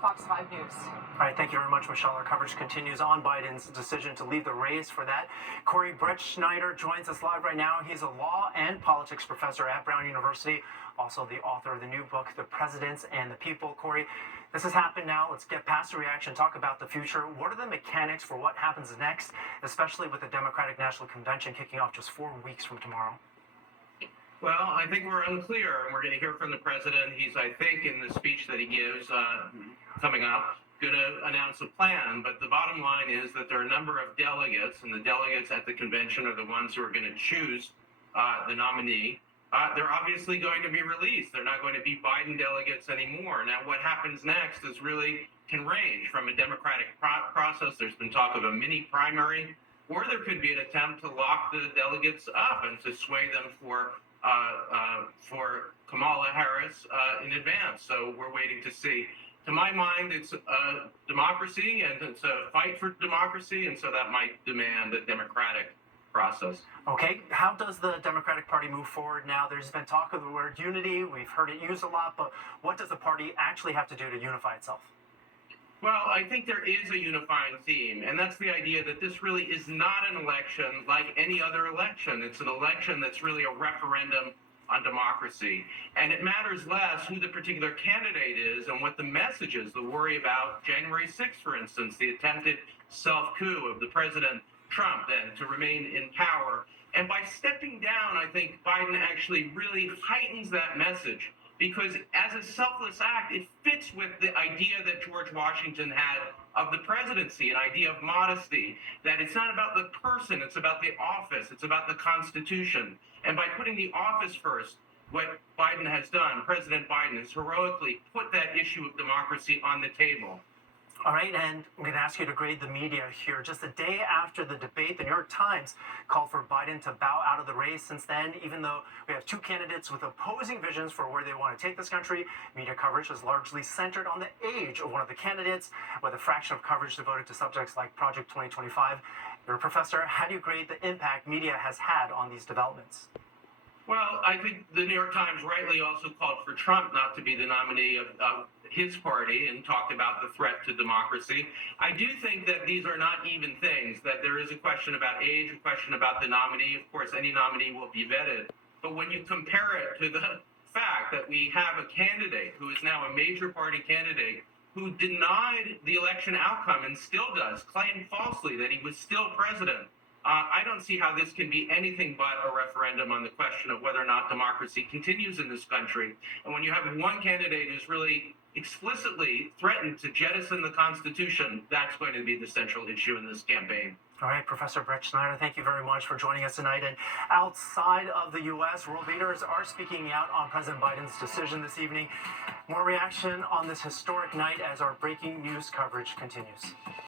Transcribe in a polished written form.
Fox 5 News. All right, thank you very much, Michelle. Our coverage continues on Biden's decision to leave the race. For that, Corey Brettschneider joins us live right now. He's a law and politics professor at Brown University, also the author of the new book, The Presidents and the People. Corey, this has happened now. Let's get past the reaction, talk about the future. What are the mechanics for what happens next, especially with the Democratic National Convention kicking off just 4 weeks from tomorrow? Well, I think we're unclear, and we're going to hear from the president. He's, I think, in the speech that he gives coming up, going to announce a plan. But the bottom line is that there are a number of delegates, and the delegates at the convention are the ones who are going to choose the nominee. They're obviously going to be released. They're not going to be Biden delegates anymore. Now, what happens next is really can range from a democratic process. There's been talk of a mini primary, or there could be an attempt to lock the delegates up and to sway them for Kamala Harris in advance. So we're waiting to see. To my mind, it's a democracy, and it's a fight for democracy, and so that might demand a democratic process. Okay, how does the Democratic Party move forward now? There's been talk of the word unity. We've heard it used a lot, but what does the party actually have to do to unify itself? Well, I think there is a unifying theme, and that's the idea that this really is not an election like any other election. It's an election that's really a referendum on democracy. And it matters less who the particular candidate is and what the message is. The worry about January 6th, for instance, the attempted self-coup of the President Trump then to remain in power. And by stepping down, I think Biden actually really heightens that message, because as a selfless act, it fits with the idea that George Washington had of the presidency, an idea of modesty, that it's not about the person, it's about the office, it's about the Constitution. And by putting the office first, what Biden has done, President Biden has heroically put that issue of democracy on the table. All right, and I'm going to ask you to grade the media here. Just a day after the debate, the New York Times called for Biden to bow out of the race. Since then, even though we have two candidates with opposing visions for where they want to take this country, media coverage is largely centered on the age of one of the candidates, with a fraction of coverage devoted to subjects like Project 2025. You're a professor. How do you grade the impact media has had on these developments? Well, I think the New York Times rightly also called for Trump not to be the nominee of his party and talked about the threat to democracy. I do think that these are not even things, that there is a question about age, a question about the nominee. Of course, any nominee will be vetted. But when you compare it to the fact that we have a candidate who is now a major party candidate who denied the election outcome and still does, claimed falsely that he was still president, I don't see how this can be anything but a referendum on the question of whether or not democracy continues in this country. And when you have one candidate who's really explicitly threatened to jettison the Constitution, that's going to be the central issue in this campaign. All right, Professor Brettschneider, thank you very much for joining us tonight. And outside of the U.S., world leaders are speaking out on President Biden's decision this evening. More reaction on this historic night as our breaking news coverage continues.